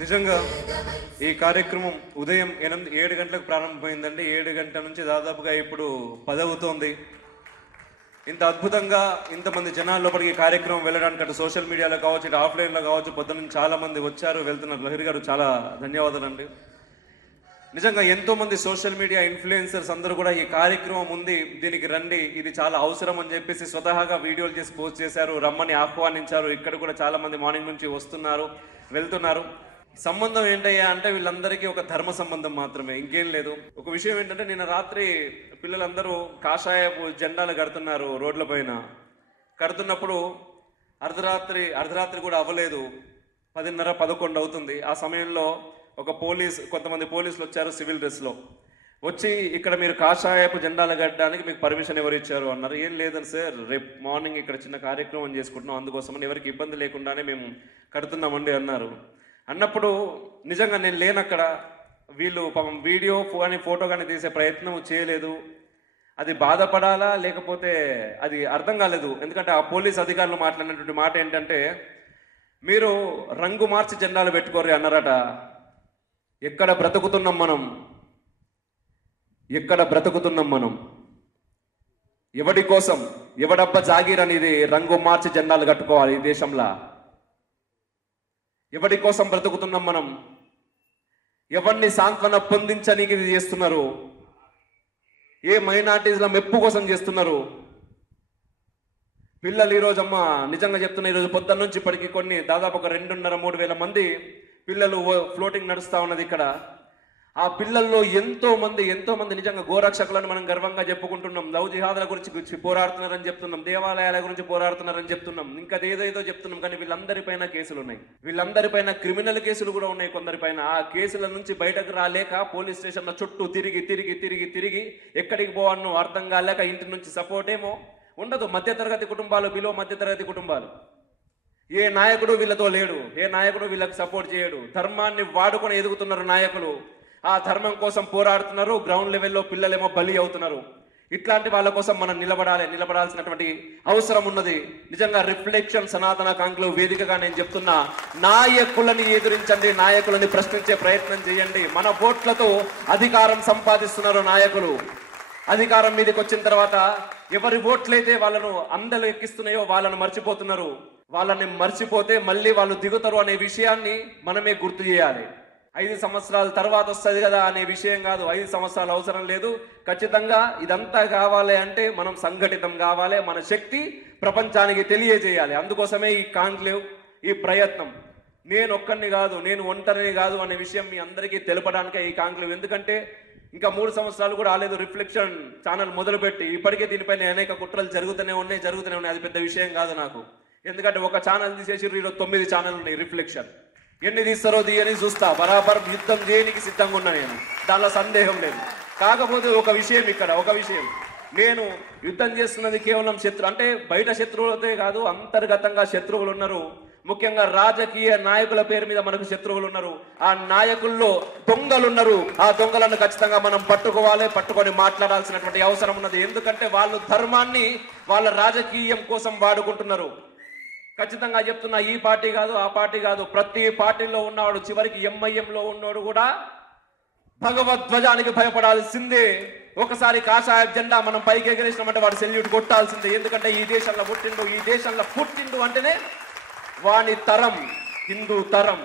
నిజంగా ఈ కార్యక్రమం ఉదయం 7 గంటలకు ప్రారంభమైందండి. 7 గంటల నుంచి దాదాపుగా ఇప్పుడు 10 అవుతోంది. ఇంత అద్భుతంగా ఇంతమంది జనాల లోపలికి ఈ కార్యక్రమం వెళ్ళడానికి అటు సోషల్ మీడియాలో కావచ్చు, ఇటు ఆఫ్లైన్లో కావచ్చు, పొద్దున్న నుంచి చాలా మంది వచ్చారు, వెళ్తున్నారు. లహరి గారు చాలా ధన్యవాదాలండి. నిజంగా ఎంతోమంది సోషల్ మీడియా ఇన్ఫ్లుయెన్సర్స్ అందరూ కూడా ఈ కార్యక్రమం ఉంది, దీనికి రండి, ఇది చాలా అవసరం అని చెప్పేసి స్వతహాగా వీడియోలు చేసి పోస్ట్ చేశారు, రమ్మని ఆహ్వానించారు. ఇక్కడ కూడా చాలా మంది మార్నింగ్ నుంచి వస్తున్నారు, వెళ్తున్నారు. సంబంధం ఏంటయ్యా అంటే వీళ్ళందరికీ ఒక ధర్మ సంబంధం మాత్రమే, ఇంకేం లేదు. ఒక విషయం ఏంటంటే నిన్న రాత్రి పిల్లలందరూ కాషాయపు జెండాలు కడుతున్నారు రోడ్ల పైన. కడుతున్నప్పుడు అర్ధరాత్రి కూడా అవ్వలేదు, 10:30, 11 అవుతుంది. ఆ సమయంలో కొంతమంది పోలీసులు వచ్చారు సివిల్ డ్రెస్లో. వచ్చి ఇక్కడ మీరు కాషాయపు జెండాలు కట్టడానికి మీకు పర్మిషన్ ఎవరు ఇచ్చారు అన్నారు. ఏం లేదని సార్, రేపు మార్నింగ్ ఇక్కడ చిన్న కార్యక్రమం చేసుకుంటున్నాం, అందుకోసమని ఎవరికి ఇబ్బంది లేకుండానే మేము కడుతున్నామండి అన్నారు. అన్నప్పుడు నిజంగా నేను లేనక్కడ, వీళ్ళు పాపం వీడియో కానీ ఫోటో కానీ తీసే ప్రయత్నం చేయలేదు. అది బాధపడాలా లేకపోతే అది అర్థం కాలేదు. ఎందుకంటే ఆ పోలీస్ అధికారులు మాట్లాడినటువంటి మాట ఏంటంటే, మీరు రంగు మార్చి జెండాలు పెట్టుకోరు అన్నారట. ఎక్కడ బ్రతుకుతున్నాం మనం? ఎవడి కోసం, ఎవడబ్బ జాగీర్ అనేది రంగు మార్చి జెండాలు కట్టుకోవాలి ఈ దేశంలో? ఎవడి కోసం బ్రతుకుతున్నాం మనం? ఎవరిని సాంత్వన పొందించడానికి ఇది చేస్తున్నారు? ఏ మైనార్టీస్ల మెప్పు కోసం చేస్తున్నారు? పిల్లలు ఈరోజు నిజంగా చెప్తున్నా, ఈరోజు పొద్దున్న నుంచి ఇప్పటికీ దాదాపు ఒక 2.5-3 వేల మంది పిల్లలు ఫ్లోటింగ్ నడుస్తూ ఉన్నది ఇక్కడ. ఆ పిల్లల్లో ఎంతో మంది నిజంగా గోరక్షకులను మనం గర్వంగా చెప్పుకుంటున్నాం. లవ్ జిహాదుల గురించి పోరాడుతున్నారని చెప్తున్నాం, దేవాలయాల గురించి పోరాడుతున్నారని చెప్తున్నాం, ఇంకా ఏదేదో చెప్తున్నాం. కానీ వీళ్ళందరిపైన కేసులు ఉన్నాయి, వీళ్ళందరిపైన క్రిమినల్ కేసులు కూడా ఉన్నాయి కొందరిపైన. ఆ కేసుల నుంచి బయటకు రాలేక పోలీస్ స్టేషన్ల చుట్టూ తిరిగి ఎక్కడికి పోవాలనో అర్థం కాలేక ఇంటి నుంచి సపోర్ట్ ఏమో ఉండదు. మధ్యతరగతి కుటుంబాలు, బిలో మధ్యతరగతి కుటుంబాలు, ఏ నాయకుడు వీళ్ళతో లేడు, ఏ నాయకుడు వీళ్ళకి సపోర్ట్ చేయడు. ధర్మాన్ని వాడుకొని ఎదుగుతున్నారు నాయకులు, ఆ ధర్మం కోసం పోరాడుతున్నారు. గ్రౌండ్ లెవెల్లో పిల్లలేమో బలి అవుతున్నారు. ఇట్లాంటి వాళ్ళ కోసం మనం నిలబడాల్సినటువంటి అవసరం ఉన్నది. నిజంగా రిఫ్లెక్షన్ సనాతన కాంగ్రెస్ వేదికగా నేను చెప్తున్నా, నాయకులని ఎదిరించండి, నాయకులని ప్రశ్నించే ప్రయత్నం చేయండి. మన ఓట్లతో అధికారం సంపాదిస్తున్నారు నాయకులు. అధికారం మీదకి వచ్చిన తర్వాత ఎవరి ఓట్లయితే వాళ్ళను అందలు ఎక్కిస్తున్నాయో వాళ్ళను మర్చిపోతున్నారు. వాళ్ళని మర్చిపోతే మళ్ళీ వాళ్ళు దిగుతారు అనే విషయాన్ని మనమే గుర్తు చేయాలి. 5 సంవత్సరాల తర్వాత వస్తుంది కదా అనే విషయం కాదు. 5 సంవత్సరాలు అవసరం లేదు. ఖచ్చితంగా ఇదంతా కావాలి అంటే మనం సంఘటితం కావాలి, మన శక్తి ప్రపంచానికి తెలియజేయాలి. అందుకోసమే ఈ కాంక్లేవ్, ఈ ప్రయత్నం. నేను ఒక్కడిని కాదు, నేను ఒంటరిని కాదు అనే విషయం మీ అందరికీ తెలపడానికే ఈ కాంక్లేవ్. ఎందుకంటే ఇంకా 3 సంవత్సరాలు కూడా రాలేదు రిఫ్లెక్షన్ ఛానల్ మొదలుపెట్టి. ఇప్పటికే దీనిపైన అనేక కుట్రలు జరుగుతూనే ఉన్నాయి. అది పెద్ద విషయం కాదు నాకు. ఎందుకంటే ఒక ఛానల్ తీసేసి ఈరోజు 9 ఛానల్ ఉన్నాయి రిఫ్లెక్షన్. ఎన్ని తీస్తారో తీయని చూస్తా, బరాబర్ యుద్ధం చేయడానికి సిద్ధంగా ఉన్నా నేను, దానిలో సందేహం లేదు. కాకపోతే ఒక విషయం, నేను యుద్ధం చేస్తున్నది కేవలం అంటే బయట శత్రువులతో కాదు, అంతర్గతంగా శత్రువులు ఉన్నారు. ముఖ్యంగా రాజకీయ నాయకుల పేరు మీద మనకు శత్రువులు ఉన్నారు. ఆ నాయకుల్లో దొంగలు ఉన్నారు. ఆ దొంగలను ఖచ్చితంగా మనం పట్టుకొని మాట్లాడాల్సినటువంటి అవసరం ఉన్నది. ఎందుకంటే వాళ్ళు ధర్మాన్ని వాళ్ళ రాజకీయం కోసం వాడుకుంటున్నారు. ఖచ్చితంగా చెప్తున్నా, ఈ పార్టీ కాదు, ఆ పార్టీ కాదు, ప్రతి పార్టీలో ఉన్నవాడు చివరికి ఎంఐఎంలో ఉన్నోడు కూడా భగవద్ధ్వజానికి భయపడాల్సిందే. ఒకసారి కాషాయ జెండా మనం పైకి ఎగరేసినామంటే వాడు సెల్యూట్ కొట్టాల్సిందే. ఎందుకంటే ఈ దేశంలో పుట్టిండు అంటేనే వాని తరం హిందూ తరం.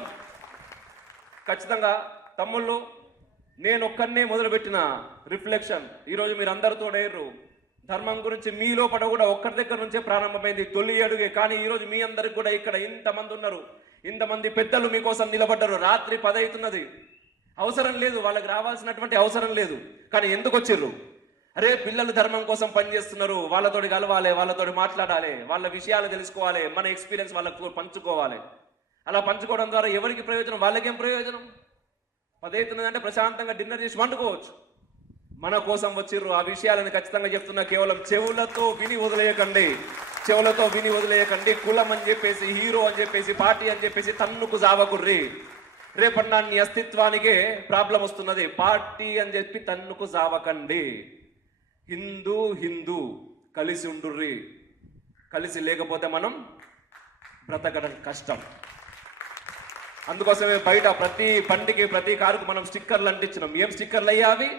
ఖచ్చితంగా తమ్ముళ్ళు, నేను ఒక్కరినే మొదలుపెట్టిన రిఫ్లెక్షన్ ఈరోజు మీరు అందరితో డేర్రు. ధర్మం గురించి మీ లోపల కూడా ఒక్కరి దగ్గర నుంచే ప్రారంభమైంది, తొలి అడుగే. కానీ ఈరోజు మీ అందరికి కూడా ఇక్కడ ఇంతమంది ఉన్నారు, ఇంతమంది పెద్దలు మీకోసం నిలబడ్డారు. రాత్రి 10 అవుతున్నది, అవసరం లేదు, వాళ్ళకి రావాల్సినటువంటి అవసరం లేదు. కానీ ఎందుకు వచ్చిర్రు? అరే పిల్లలు ధర్మం కోసం పనిచేస్తున్నారు, వాళ్ళతోటి కలవాలి, వాళ్ళతోటి మాట్లాడాలి, వాళ్ళ విషయాలు తెలుసుకోవాలి, మన ఎక్స్పీరియన్స్ వాళ్ళకు పంచుకోవాలి. అలా పంచుకోవడం ద్వారా ఎవరికి ప్రయోజనం? వాళ్ళకేం ప్రయోజనం? 10 అవుతున్నదంటే ప్రశాంతంగా డిన్నర్ చేసి వండుకోవచ్చు. మన కోసం వచ్చిర్రు. ఆ విషయాలను ఖచ్చితంగా చెప్తున్నా, కేవలం చెవులతో విని వదిలేయకండి. కులం అని చెప్పేసి, హీరో అని చెప్పేసి, పార్టీ అని చెప్పేసి తన్నుకు జావకుర్రి. రేపన్నా నీ అస్తిత్వానికే ప్రాబ్లం వస్తున్నది. పార్టీ అని చెప్పి తన్నుకు జావకండి. హిందూ కలిసి ఉండుర్రి. కలిసి లేకపోతే మనం బ్రతకడం కష్టం. అందుకోసమే బయట ప్రతి బండికి ప్రతి కారుకు మనం స్టిక్కర్లు అంటించినాం. ఏం స్టిక్కర్లు అయ్యా అవి?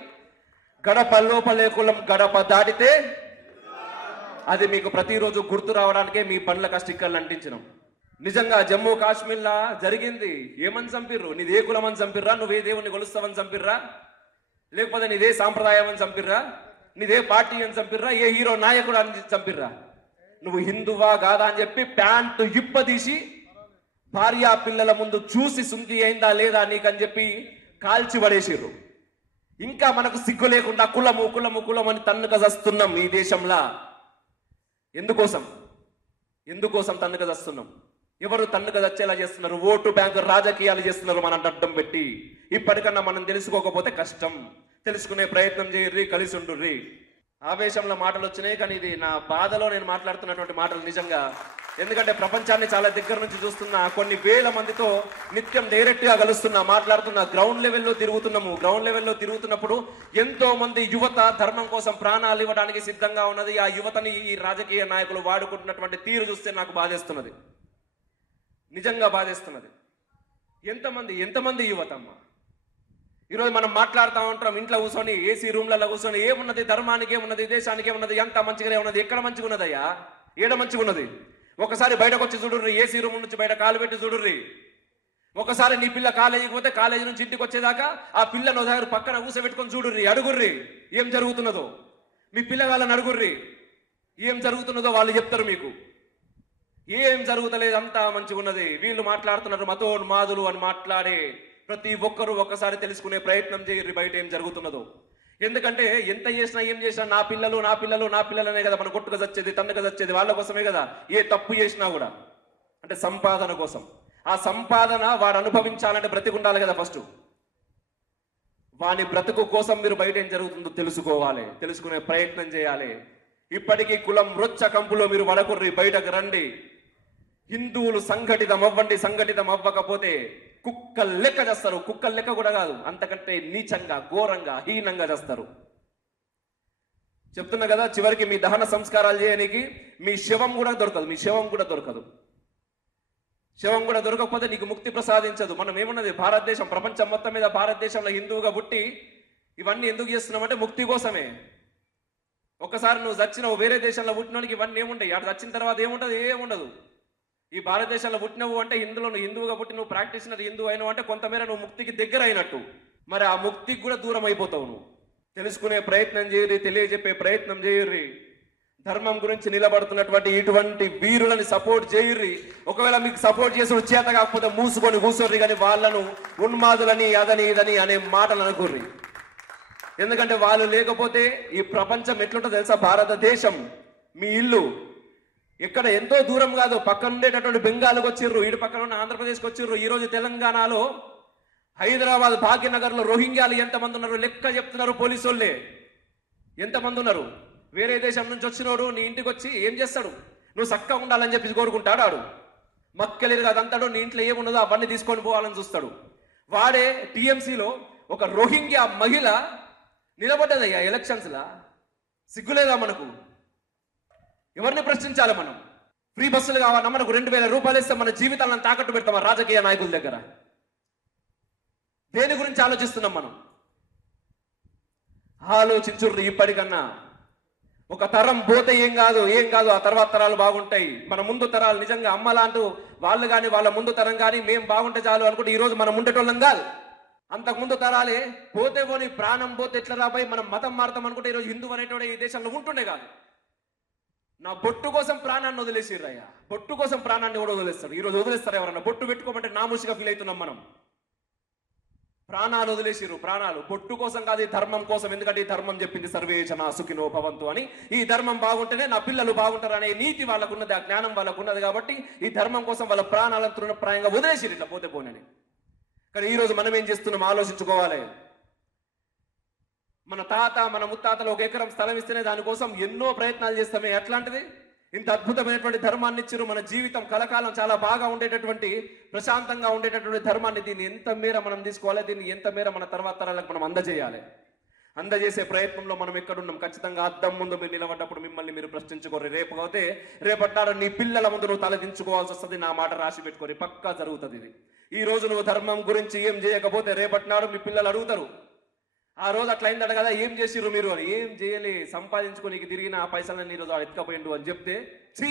గడప లోపలే కులం గడప దాటితే, అది మీకు ప్రతిరోజు గుర్తు రావడానికే మీ బండ్లకు ఆ స్టిక్కర్లు అంటించినాం. నిజంగా జమ్మూ కాశ్మీర్లా జరిగింది. ఏమని చంపిర్రు? నీదే కులం అని చంపిర్రా? నువ్వే దేవుణ్ణి కొలుస్తావని చంపిర్రా? లేకపోతే నీదే సాంప్రదాయం అని చంపిర్రా? నీదే పార్టీ అని చంపిర్రా? ఏ హీరో నాయకుడు అని చంపిర్రా? నువ్వు హిందువా కాదా అని చెప్పి ప్యాంటు ఇప్పదీసి భార్యా పిల్లల ముందు చూసి సుంది అయిందా లేదా నీకని చెప్పి కాల్చి పడేసిర్రు. ఇంకా మనకు సిగ్గు లేకుండా కులము కులము కులం అని తన్నుక చస్తున్నాం ఈ దేశంలో. ఎందుకోసం తన్నుక చస్తున్నాం? ఎవరు తన్నుక చచ్చేలా చేస్తున్నారు? ఓటు బ్యాంకు రాజకీయాలు చేస్తున్నారు మన అడ్డం పెట్టి. ఇప్పటికన్నా మనం తెలుసుకోకపోతే కష్టం. తెలుసుకునే ప్రయత్నం చేయర్రి, కలిసి ఉండుర్రి. ఆవేశంలో మాటలు వచ్చినాయి, కానీ ఇది నా బాధలో నేను మాట్లాడుతున్నటువంటి మాటలు నిజంగా. ఎందుకంటే ప్రపంచాన్ని చాలా దగ్గర నుంచి చూస్తున్నా, కొన్ని వేల మందితో నిత్యం డైరెక్ట్ గా కలుస్తున్నా, మాట్లాడుతున్నా, గ్రౌండ్ లెవెల్లో తిరుగుతున్నాము. గ్రౌండ్ లెవెల్లో తిరుగుతున్నప్పుడు ఎంతో మంది యువత ధర్మం కోసం ప్రాణాలు ఇవ్వడానికి సిద్ధంగా ఉన్నది. ఆ యువతని ఈ రాజకీయ నాయకులు వాడుకుంటున్నటువంటి తీరు చూస్తే నాకు బాధేస్తున్నది, నిజంగా బాధేస్తున్నది. ఎంతమంది యువత అమ్మ. ఈరోజు మనం మాట్లాడుతూ ఉంటాం ఇంట్లో కూర్చొని, ఏసీ రూమ్లలో కూర్చొని, ఏమున్నది ధర్మానికి, ఏమున్నది దేశానికి, ఏమున్నది, ఎంత మంచిగానే ఉన్నది, ఎక్కడ మంచిగా ఉన్నదయ్యా, ఏడ మంచిగా ఉన్నది? ఒకసారి బయటకు వచ్చి చూడుర్రి, ఏసీ రూమ్ నుంచి బయట కాలు పెట్టి చూడుర్రి. ఒకసారి నీ పిల్ల కాలేజీకి పోతే కాలేజీ నుంచి ఇంటికి వచ్చేదాకా ఆ పిల్లను దగ్గర పక్కన కూసబెట్టుకొని చూడుర్రి, అడుగుర్రి ఏం జరుగుతున్నదో. మీ పిల్లగాళ్ళని అడుగుర్రి ఏం జరుగుతున్నదో, వాళ్ళు చెప్తారు మీకు. ఏం జరుగుతలేదు, అంతా మంచిగా ఉన్నది. వీళ్ళు మాట్లాడుతున్నారు మతోన్మాదులు అని మాట్లాడే ప్రతి ఒక్కరూ ఒక్కసారి తెలుసుకునే ప్రయత్నం చేయర్రి బయట ఏం జరుగుతున్నదో. ఎందుకంటే ఎంత చేసినా ఏం చేసినా నా పిల్లలనే కదా మనం కొట్టుగా చచ్చేది, తన్నుగా చచ్చేది వాళ్ళ కోసమే కదా. ఏ తప్పు చేసినా కూడా అంటే సంపాదన కోసం. ఆ సంపాదన వాడు అనుభవించాలంటే బ్రతికి ఉండాలి కదా ఫస్ట్. వాని బ్రతుకు కోసం మీరు బయట ఏం జరుగుతుందో తెలుసుకోవాలి, తెలుసుకునే ప్రయత్నం చేయాలి. ఇప్పటికీ కులం రొచ్చ కంపులో మీరు వడకుర్రి, బయటకు రండి. హిందువులు సంఘటితం అవ్వకపోతే కుక్కలు లెక్క చేస్తారు. కుక్కలు లెక్క కూడా కాదు, అంతకంటే నీచంగా, ఘోరంగా, హీనంగా చేస్తారు. చెప్తున్నా కదా, చివరికి మీ దహన సంస్కారాలు చేయడానికి మీ శవం కూడా దొరకదు. శవం కూడా దొరకకపోతే నీకు ముక్తి ప్రసాదించదు. మనం ఏమున్నది, భారతదేశం, ప్రపంచం మొత్తం మీద భారతదేశంలో హిందువుగా పుట్టి ఇవన్నీ ఎందుకు చేస్తున్నామంటే ముక్తి కోసమే. ఒకసారి నువ్వు చచ్చినావు, వేరే దేశంలో పుట్టినోనికి ఇవన్నీ ఏముంటాయి? అటు చచ్చిన తర్వాత ఏముంటది? ఏముండదు. ఈ భారతదేశంలో పుట్టినవు అంటే నువ్వు హిందువుగా పుట్టి నువ్వు ప్రాక్టీషనర్ హిందువు అయినావు అంటే కొంతమేర నువ్వు ముక్తికి దగ్గర అయినట్టు. మరి ఆ ముక్తికి కూడా దూరం అయిపోతావు నువ్వు. తెలుసుకునే ప్రయత్నం చేయరి, తెలియజెప్పే ప్రయత్నం చేయర్రి. ధర్మం గురించి నిలబడుతున్నటువంటి ఇటువంటి వీరులని సపోర్ట్ చేయర్రి. ఒకవేళ మీకు సపోర్ట్ చేసి చేత కాకపోతే మూసుకొని కూర్చోర్రి, కానీ వాళ్ళను ఉన్మాదులని అదని ఇదని అనే మాటలు అనుకోర్రి. ఎందుకంటే వాళ్ళు లేకపోతే ఈ ప్రపంచం ఎట్లుంటుందో తెలుసా? భారతదేశం మీ ఇల్లు ఎక్కడ ఎంతో దూరం కాదు, పక్కన ఉండేటటువంటి బెంగాల్కి వచ్చిర్రు, ఇటు పక్కన ఉన్న ఆంధ్రప్రదేశ్కి వచ్చిర్రు. ఈరోజు తెలంగాణలో హైదరాబాద్ భాగ్యనగర్లో రోహింగ్యాలు ఎంతమంది ఉన్నారు లెక్క చెప్తున్నారు పోలీసు వాళ్ళే. ఎంతమంది ఉన్నారు? వేరే దేశం నుంచి వచ్చినోడు నీ ఇంటికి వచ్చి ఏం చేస్తాడు? నువ్వు చక్కగా ఉండాలని చెప్పి కోరుకుంటాడు. ఆడు మక్కలేరు కాదంటాడు, నీ ఇంట్లో ఏమున్నదో అవన్నీ తీసుకొని పోవాలని చూస్తాడు. వాడే టీఎంసీలో ఒక రోహింగ్యా మహిళ నిలబడ్డదయ్యా ఎలక్షన్స్లా. సిగ్గులేదా మనకు? ఎవరిని ప్రశ్నించాలి మనం? ఫ్రీ బస్సులు కావాలన్నా మనకు 2000 రూపాయలు ఇస్తే మన జీవితాలను తాకట్టు పెడతాం రాజకీయ నాయకుల దగ్గర. దేని గురించి ఆలోచిస్తున్నాం మనం? ఆలోచించుర్రి ఇప్పటికన్నా. ఒక తరం పోతే ఏం కాదు, ఆ తర్వాత తరాలు బాగుంటాయి. మన ముందు తరాలు నిజంగా అమ్మలాంటూ వాళ్ళు కానీ వాళ్ళ ముందు తరం కానీ మేము బాగుంటే చాలు అనుకుంటే ఈరోజు మనం ఉండేటోళ్ళం కాదు. అంతకుముందు తరాలే పోతే పోని ప్రాణం పోతే ఎట్లా రాబోయి మనం మతం మారుతాం అనుకుంటే ఈరోజు హిందూ అనేటోడే ఈ దేశంలో ఉంటుండే కాదు. నా బొట్టు కోసం ప్రాణాన్ని వదిలేసిర్రయ్యా. బొట్టు కోసం ప్రాణాన్ని కూడా వదిలేస్తాడు. ఈరోజు వదిలేస్తారు ఎవరన్నా? బొట్టు పెట్టుకోమంటే నామూసిగా ఫీల్ అవుతున్నాం మనం. ప్రాణాలు వదిలేసిర్రు, ప్రాణాలు బొట్టు కోసం కాదు, ఈ ధర్మం కోసం. ఎందుకంటే ఈ ధర్మం చెప్పింది సర్వే జనా సుఖినో భవంతు అని. ఈ ధర్మం బాగుంటేనే నా పిల్లలు బాగుంటారు అనే నీతి వాళ్ళకున్నది, ఆ జ్ఞానం వాళ్ళకున్నది. కాబట్టి ఈ ధర్మం కోసం వాళ్ళ ప్రాణాలను తృణప్రాయంగా వదిలేసిర్రు ఇట్లా పోతే పోనని. కానీ ఈరోజు మనం ఏం చేస్తున్నాం ఆలోచించుకోవాలి. మన తాత మన ముత్తాతలు 1 ఎకరం స్థలం ఇస్తేనే దానికోసం ఎన్నో ప్రయత్నాలు చేస్తామే. అట్లాంటిది ఇంత అద్భుతమైనటువంటి ధర్మాన్ని ఇచ్చిరు. మన జీవితం కలకాలం చాలా బాగా ఉండేటటువంటి, ప్రశాంతంగా ఉండేటటువంటి ధర్మాన్ని దీన్ని ఎంత మేర మనం తీసుకోవాలి, దీన్ని ఎంత మేర మన తర్వాత తరాలకు మనం అందజేయాలి. అందజేసే ప్రయత్నంలో మనం ఎక్కడున్నాం? ఖచ్చితంగా అద్దం ముందు మీరు నిలబడ్డప్పుడు మిమ్మల్ని మీరు ప్రశ్నించుకోరు. రేపటి నాడు నీ పిల్లల ముందు నువ్వు తలదించుకోవాల్సి వస్తుంది. నా మాట రాసి పెట్టుకోరి, పక్కా జరుగుతుంది ఇది. ఈ రోజు నువ్వు ధర్మం గురించి ఏం చేయకపోతే రేపటి నాడు మీ పిల్లలు అడుగుతారు, ఆ రోజు అట్లా అయిందట కదా, ఏం చేసిర్రు మీరు అని. ఏం చేయలే, సంపాదించుకోనికి తిరిగిన ఆ పైసలన్నీ ఈరోజు వాడు ఎత్తుకపోయిండు అని చెప్తే ఛీ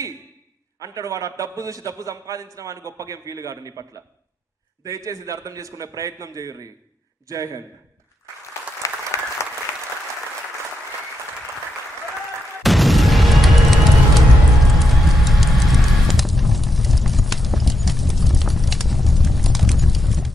అంటాడు. వాడు ఆ డబ్బు చూసి డబ్బు సంపాదించిన వాడిని గొప్పగా ఏం ఫీల్ కాడు నీ పట్ల. దయచేసి ఇది అర్థం చేసుకునే ప్రయత్నం చేయర్రి. జై హింద్.